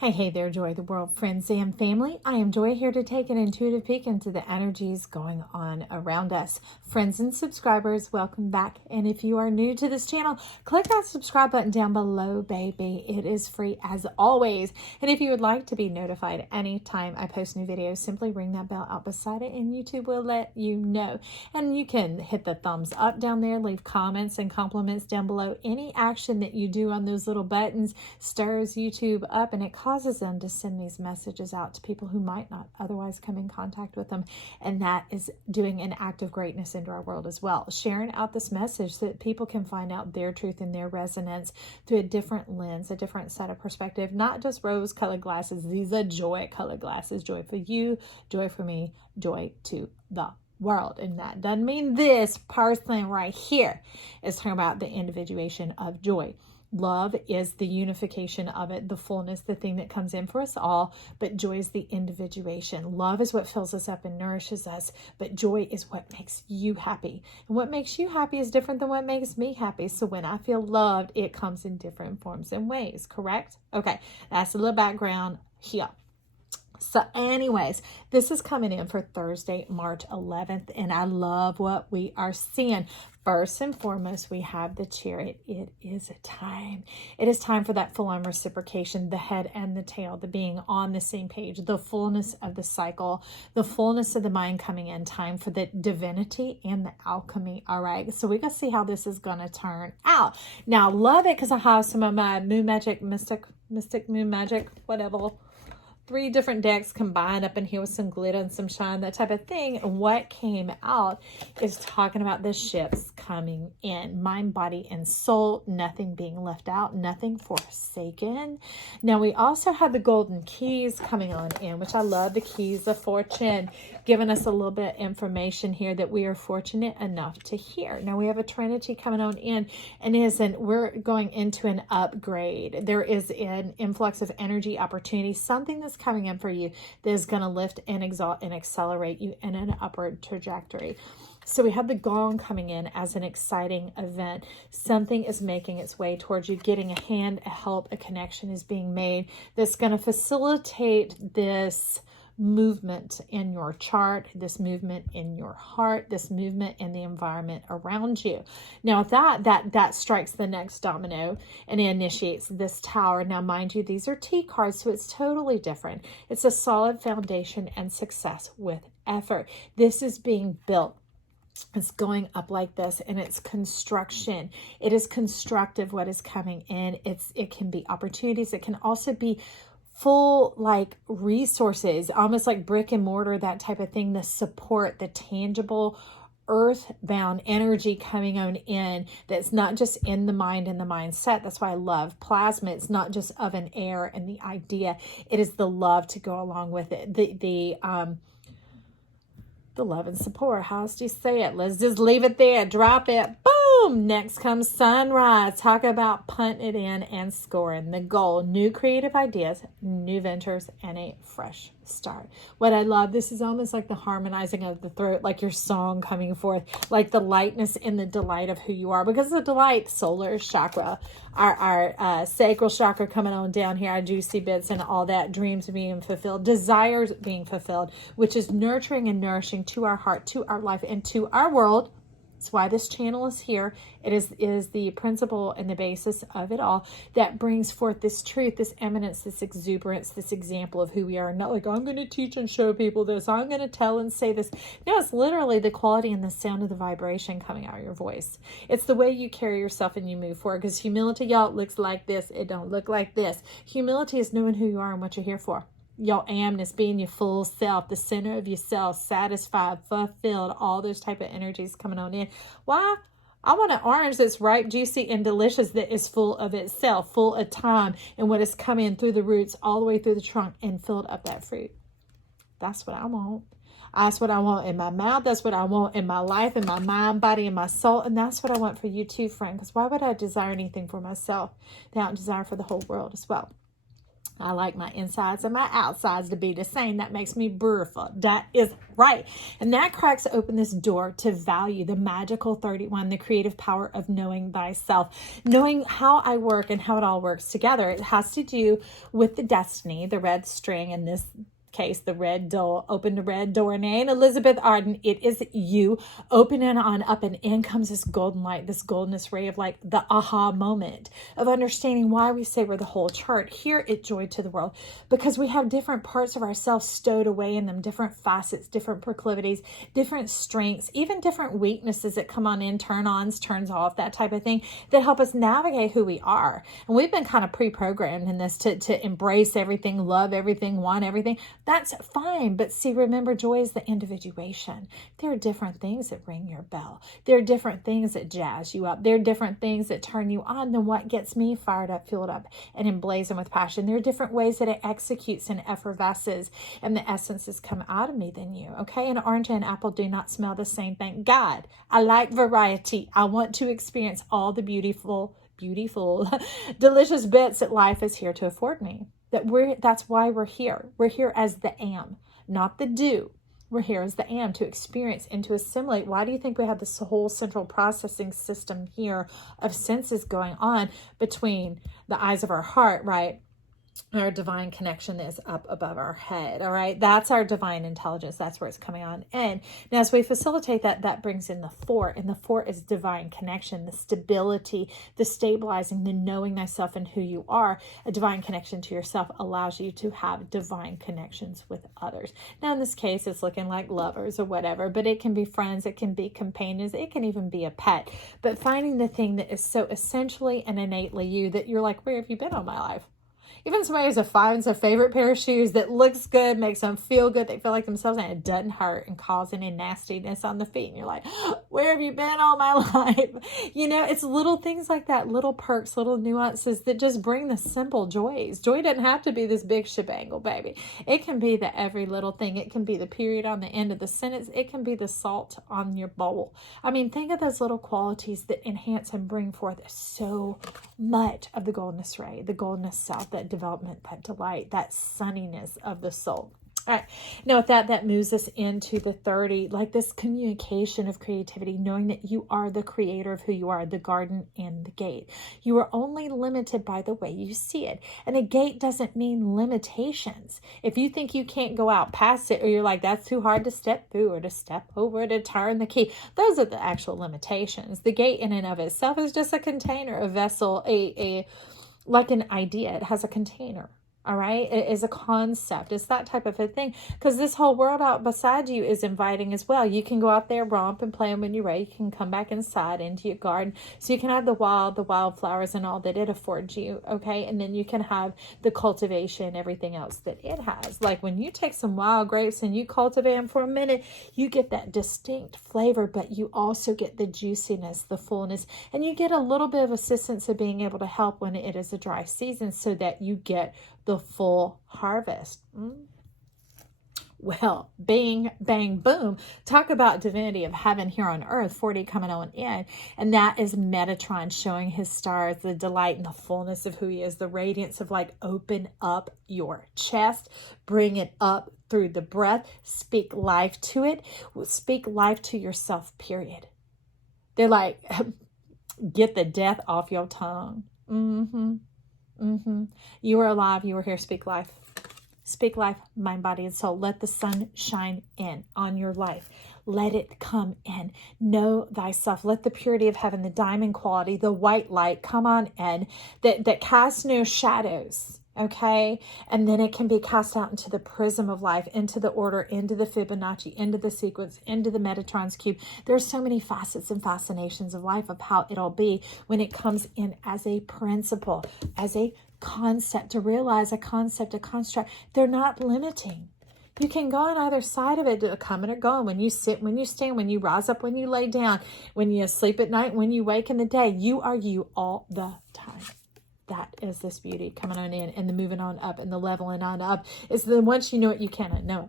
Hey there, Joy of the World friends and family. I am Joy, here to take an intuitive peek into the energies going on around us. Friends and subscribers, welcome back. And if you are new to this channel, click that subscribe button down below, baby. It is free as always. And if you would like to be notified anytime I post new videos, simply ring that bell out beside it and YouTube will let you know. And you can hit the thumbs up down there, leave comments and compliments down below. Any action that you do on those little buttons stirs YouTube up, and it causes them to send these messages out to people who might not otherwise come in contact with them. And that is doing an act of greatness into our world as well. Sharing out this message so that people can find out their truth and their resonance through a different lens, a different set of perspective, not just rose-colored glasses. These are joy-colored glasses. Joy for you, joy for me, joy to the world. And that doesn't mean this person right here is talking about the individuation of joy. Love is the unification of it, the fullness, the thing that comes in for us all, but joy is the individuation. Love is what fills us up and nourishes us, but joy is what makes you happy. And what makes you happy is different than what makes me happy. So when I feel loved, it comes in different forms and ways, correct? Okay, that's a little background here. So anyways, this is coming in for Thursday, March 11th, and I love what we are seeing. First and foremost, we have the Chariot. It is time. It is time for that full-on reciprocation, the head and the tail, the being on the same page, the fullness of the cycle, the fullness of the mind coming in, time for the divinity and the alchemy. All right, so we're going to see how this is going to turn out. Now, love it because I have some of my Moon Magic, Mystic Moon Magic, whatever, 3 different decks combined up in here with some glitter and some shine, that type of thing. And what came out is talking about the ships coming in, mind, body, and soul, nothing being left out, nothing forsaken. Now we also have the golden keys coming on in, which I love, the keys of fortune, giving us a little bit of information here that we are fortunate enough to hear. Now we have a Trinity coming on in, and we're going into an upgrade. There is an influx of energy, opportunity, something that's coming in for you that is going to lift and exalt and accelerate you in an upward trajectory. So we have the gong coming in as an exciting event. Something is making its way towards you, getting a hand, a help, a connection is being made that's going to facilitate this movement in your chart, this movement in your heart, this movement in the environment around you. Now that strikes the next domino and it initiates this tower. Now mind you, these are T cards, so it's totally different. It's a solid foundation and success with effort. This is being built. It's going up like this, and it's construction. It is constructive what is coming in. It can be opportunities. It can also be full like resources, almost like brick and mortar, that type of thing, the support, the tangible earthbound energy coming on in that's not just in the mind and the mindset. That's why I love plasma. It's not just of an air and the idea. It is the love to go along with it. The love and support. How else do you say it? Let's just leave it there. Drop it. Boom. Next comes sunrise. Talk about punting it in and scoring. The goal, new creative ideas, new ventures, and a fresh start. What I love, this is almost like the harmonizing of the throat, like your song coming forth, like the lightness and the delight of who you are, because the delight, solar chakra, our sacral chakra coming on down here, our juicy bits and all that, dreams being fulfilled, desires being fulfilled, which is nurturing and nourishing to our heart, to our life, and to our world. That's why this channel is here. It is the principle and the basis of it all that brings forth this truth, this eminence, this exuberance, this example of who we are. Not like, I'm going to teach and show people this. I'm going to tell and say this. No, it's literally the quality and the sound of the vibration coming out of your voice. It's the way you carry yourself and you move forward. Because humility, y'all, looks like this. It don't look like this. Humility is knowing who you are and what you're here for. Your amness, being your full self, the center of yourself, satisfied, fulfilled, all those type of energies coming on in. Why? I want an orange that's ripe, juicy, and delicious, that is full of itself, full of time, and what is coming through the roots all the way through the trunk and filled up that fruit. That's what I want. That's what I want in my mouth. That's what I want in my life, in my mind, body, and my soul. And that's what I want for you too, friend. Because why would I desire anything for myself that I don't desire for the whole world as well? I like my insides and my outsides to be the same. That makes me beautiful. That is right. And that cracks open this door to value the magical 31, the creative power of knowing thyself, knowing how I work and how it all works together. It has to do with the destiny, the red string in this case, the red door. Open the red door name, Elizabeth Arden. It is you. Open it on up, and in comes this golden light, this goldenest ray of like the aha moment of understanding why we say we're the whole chart here at Joy to the World, because we have different parts of ourselves stowed away in them, different facets, different proclivities, different strengths, even different weaknesses that come on in, turn-ons, turns off, that type of thing, that help us navigate who we are. And we've been kind of pre-programmed in this to embrace everything, love everything, want everything. That's fine. But see, remember, joy is the individuation. There are different things that ring your bell. There are different things that jazz you up. There are different things that turn you on than what gets me fired up, fueled up, and emblazoned with passion. There are different ways that it executes and effervesces, and the essences come out of me than you. Okay. An orange and apple do not smell the same. Thank God. I like variety. I want to experience all the beautiful, delicious bits that life is here to afford me. That's why we're here. We're here as the am, not the do. We're here as the am, to experience and to assimilate. Why do you think we have this whole central processing system here of senses going on between the eyes of our heart, right? Our divine connection is up above our head. All right. That's our divine intelligence. That's where it's coming on in. Now, as we facilitate that, that brings in the 4, and the 4 is divine connection, the stability, the stabilizing, the knowing thyself and who you are. A divine connection to yourself allows you to have divine connections with others. Now, in this case, it's looking like lovers or whatever, but it can be friends, it can be companions, it can even be a pet. But finding the thing that is so essentially and innately you that you're like, where have you been all my life? Even somebody who's a 5 and a favorite pair of shoes that looks good, makes them feel good, they feel like themselves, and it doesn't hurt and cause any nastiness on the feet. And you're like, where have you been all my life? You know, it's little things like that, little perks, little nuances that just bring the simple joys. Joy doesn't have to be this big shebangle, baby. It can be the every little thing. It can be the period on the end of the sentence. It can be the salt on your bowl. I mean, think of those little qualities that enhance and bring forth so much of the goldenness ray, the goldenness self, that development, that delight, that sunniness of the soul. All right. Now with that moves us into the 30, like this communication of creativity, knowing that you are the creator of who you are, the garden and the gate. You are only limited by the way you see it. And a gate doesn't mean limitations. If you think you can't go out past it, or you're like, that's too hard to step through or to step over, to turn the key, those are the actual limitations. The gate in and of itself is just a container, a vessel, like an idea. It has a container. All right. It is a concept. It's that type of a thing, because this whole world out beside you is inviting as well. You can go out there, romp and play, and when you're ready, you can come back inside into your garden. So you can have the wildflowers and all that it affords you. Okay. And then you can have the cultivation, everything else that it has. Like when you take some wild grapes and you cultivate them for a minute, you get that distinct flavor, but you also get the juiciness, the fullness, and you get a little bit of assistance of being able to help when it is a dry season, so that you get the full harvest. Well, bing, bang, boom. Talk about divinity of heaven here on earth, 40 coming on in. And that is Metatron showing his stars, the delight and the fullness of who he is, the radiance of like, open up your chest, bring it up through the breath, speak life to it, speak life to yourself, period. They're like, get the death off your tongue. You are alive. You are here. Speak life. Speak life, mind, body, and soul. Let the sun shine in on your life. Let it come in. Know thyself. Let the purity of heaven, the diamond quality, the white light come on in, that casts no shadows. Okay. And then it can be cast out into the prism of life, into the order, into the Fibonacci, into the sequence, into the Metatron's cube. There's so many facets and fascinations of life, of how it'll be when it comes in as a principle, as a concept, to realize a concept, a construct. They're not limiting. You can go on either side of it, coming or going, when you sit, when you stand, when you rise up, when you lay down, when you sleep at night, when you wake in the day. You are you all the time. That is this beauty coming on in, and the moving on up, and the leveling on up. Is the once you know it, you cannot know it.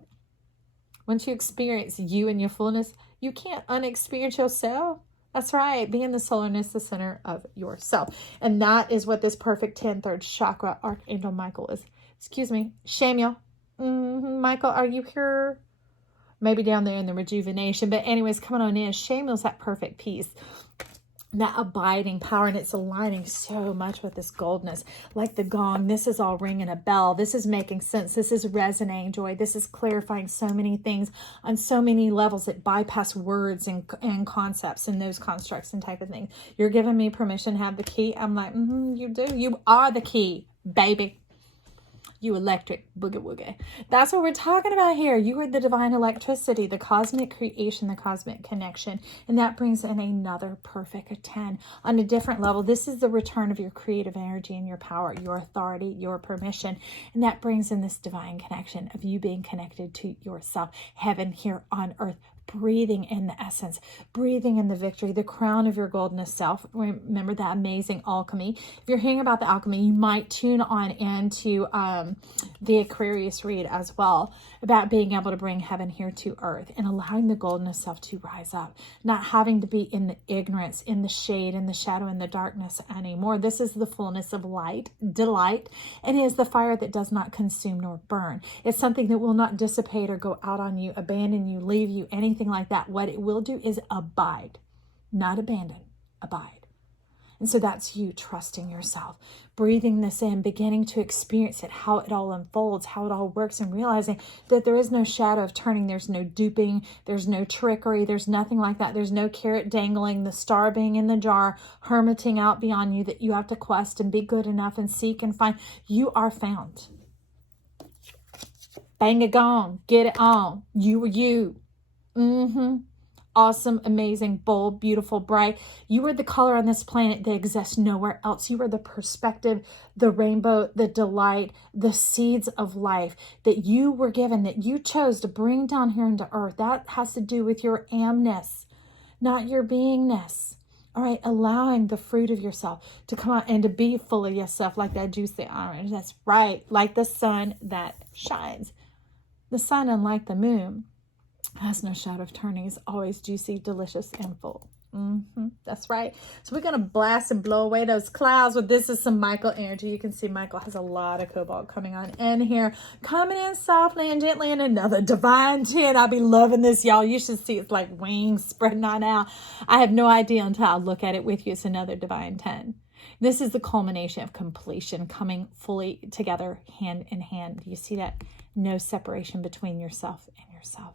Once you experience you and your fullness, you can't unexperience yourself. That's right. Being the solarness, the center of yourself. And that is what this perfect 10 third chakra Archangel Michael is excuse me, Samuel. Michael, are you here? Maybe down there in the rejuvenation. But anyways, coming on in, Samuel's that perfect peace, that abiding power, and it's aligning so much with this goldness. Like the gong, this is all ringing a bell. This is making sense. This is resonating, Joy. This is clarifying so many things on so many levels that bypass words and concepts and those constructs and type of things. You're giving me permission to have the key. I'm like, you do. You are the key, baby. You electric boogie woogie. That's what we're talking about here. You are the divine electricity, the cosmic creation, the cosmic connection. And that brings in another perfect 10 on a different level. This is the return of your creative energy and your power, your authority, your permission. And that brings in this divine connection of you being connected to yourself, heaven here on earth. Breathing in the essence, breathing in the victory, the crown of your goldness self. Remember that amazing alchemy. If you're hearing about the alchemy, you might tune on into the Aquarius read as well, about being able to bring heaven here to earth and allowing the goldness self to rise up, not having to be in the ignorance, in the shade, in the shadow, in the darkness anymore. This is the fullness of light, delight, and it is the fire that does not consume nor burn. It's something that will not dissipate or go out on you, abandon you, leave you, anything like that. What it will do is abide, not abandon, abide. And so that's you trusting yourself, breathing this in, beginning to experience it, how it all unfolds, how it all works, and realizing that there is no shadow of turning. There's no duping. There's no trickery. There's nothing like that. There's no carrot dangling, the star being in the jar, hermiting out beyond you that you have to quest and be good enough and seek and find. You are found. Bang it gone. Get it on. You are you. Awesome, amazing, bold, beautiful, bright. You are the color on this planet that exists nowhere else. You are the perspective, the rainbow, the delight, the seeds of life that you were given, that you chose to bring down here into earth. That has to do with your amness, not your beingness. All right, allowing the fruit of yourself to come out and to be full of yourself like that juicy orange. That's right, like the sun that shines. The sun, unlike the moon, has no shadow of turning. It's always juicy, delicious, and full. That's right. So we're going to blast and blow away those clouds. Well, this is some Michael energy. You can see Michael has a lot of cobalt coming on in here. Coming in softly and gently in another divine 10. I'll be loving this, y'all. You should see it's like wings spreading on out. I have no idea until I look at it with you. It's another divine 10. This is the culmination of completion, coming fully together, hand in hand. You see that? No separation between yourself and yourself.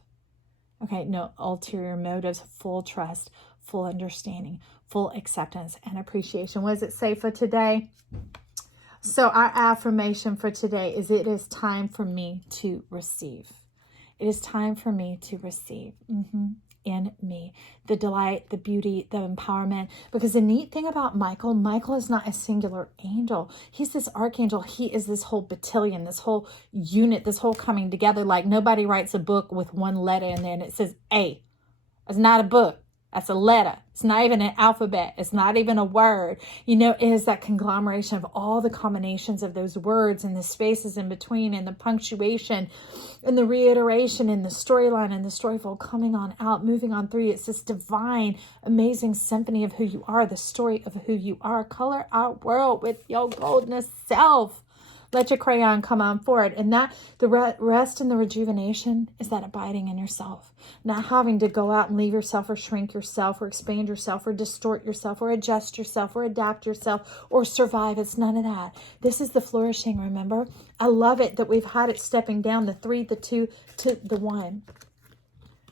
Okay, no ulterior motives, full trust, full understanding, full acceptance and appreciation. What does it say for today? So our affirmation for today is, it is time for me to receive. It is time for me to receive in me the delight, the beauty, the empowerment. Because the neat thing about Michael is not a singular angel. He's this archangel. He is this whole battalion, this whole unit, this whole coming together. Like nobody writes a book with one letter in there and it says A. It's not a book. That's a letter. It's not even an alphabet. It's not even a word. You know, it is that conglomeration of all the combinations of those words and the spaces in between and the punctuation and the reiteration and the storyline and the storyful coming on out, moving on through. It's this divine, amazing symphony of who you are, the story of who you are. Color our world with your goldness self. Let your crayon come on forward. And that the rest and the rejuvenation is that abiding in yourself. Not having to go out and leave yourself or shrink yourself or expand yourself or distort yourself or adjust yourself or adapt yourself or survive. It's none of that. This is the flourishing, remember? I love it that we've had it stepping down the 3, the 2 to the 1.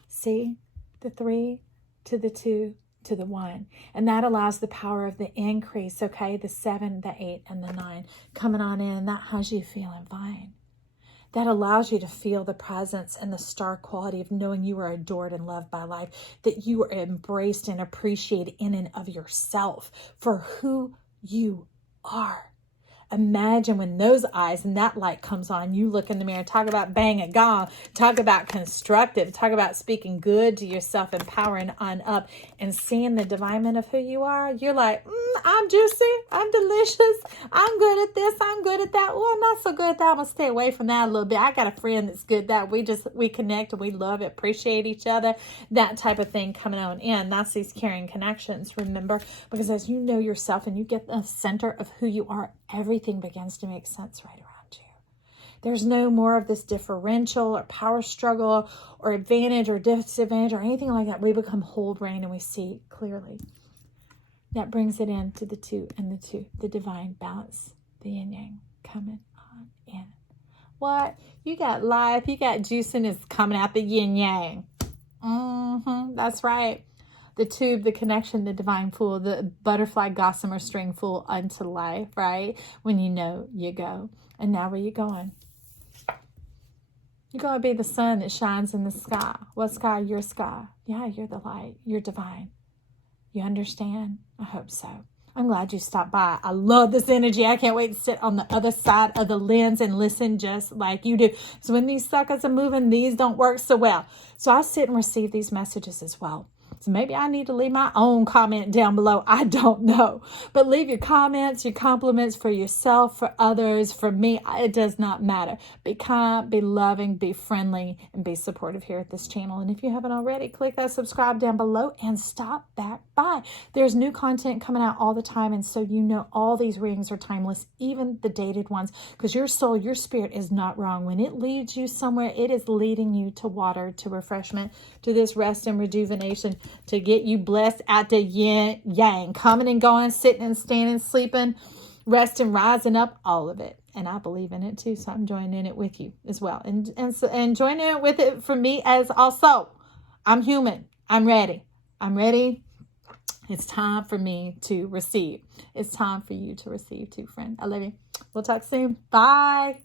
See? The 3 to the 2 to the 1. And that allows the power of the increase, okay? The 7, the 8, and the 9 coming on in. That has you feeling fine. That allows you to feel the presence and the star quality of knowing you are adored and loved by life, that you are embraced and appreciated in and of yourself for who you are. Imagine when those eyes and that light comes on, you look in the mirror, talk about bang a gong, talk about constructive, talk about speaking good to yourself, empowering on up and seeing the divinement of who you are. You're like, I'm juicy, I'm delicious, I'm good at this, I'm good at that. Oh, I'm not so good at that. I'm going to stay away from that a little bit. I got a friend that's good at that. We connect and we love it, appreciate each other, that type of thing coming on in. That's these caring connections, remember? Because as you know yourself and you get the center of who you are, everything begins to make sense right around you. There's no more of this differential or power struggle or advantage or disadvantage or anything like that. We become whole brain and we see clearly. That brings it into the two and the two, the divine balance, the yin yang coming on in. What? You got life, you got juice, and it's coming out the yin yang. That's right. The tube, the connection, the divine fool, the butterfly gossamer string fool unto life, right? When you know, you go. And now where you going? You're going to be the sun that shines in the sky. What sky? Your sky. Yeah, you're the light. You're divine. You understand? I hope so. I'm glad you stopped by. I love this energy. I can't wait to sit on the other side of the lens and listen just like you do. So when these suckers are moving, these don't work so well. So I sit and receive these messages as well. So maybe I need to leave my own comment down below. I don't know. But leave your comments, your compliments for yourself, for others, for me. It does not matter. Be kind, be loving, be friendly, and be supportive here at this channel. And if you haven't already, click that subscribe down below and stop back by. There's new content coming out all the time. And so you know all these readings are timeless, even the dated ones, because your soul, your spirit is not wrong. When it leads you somewhere, it is leading you to water, to refreshment, to this rest and rejuvenation, to get you blessed out the yin yang, coming and going, sitting and standing, sleeping, resting, rising up, all of it. And I believe in it too, so I'm joining in it with you as well, and joining it with it for me as also. I'm human. I'm ready. It's time for me to receive. It's time for you to receive too, friend. I love you. We'll talk soon. Bye.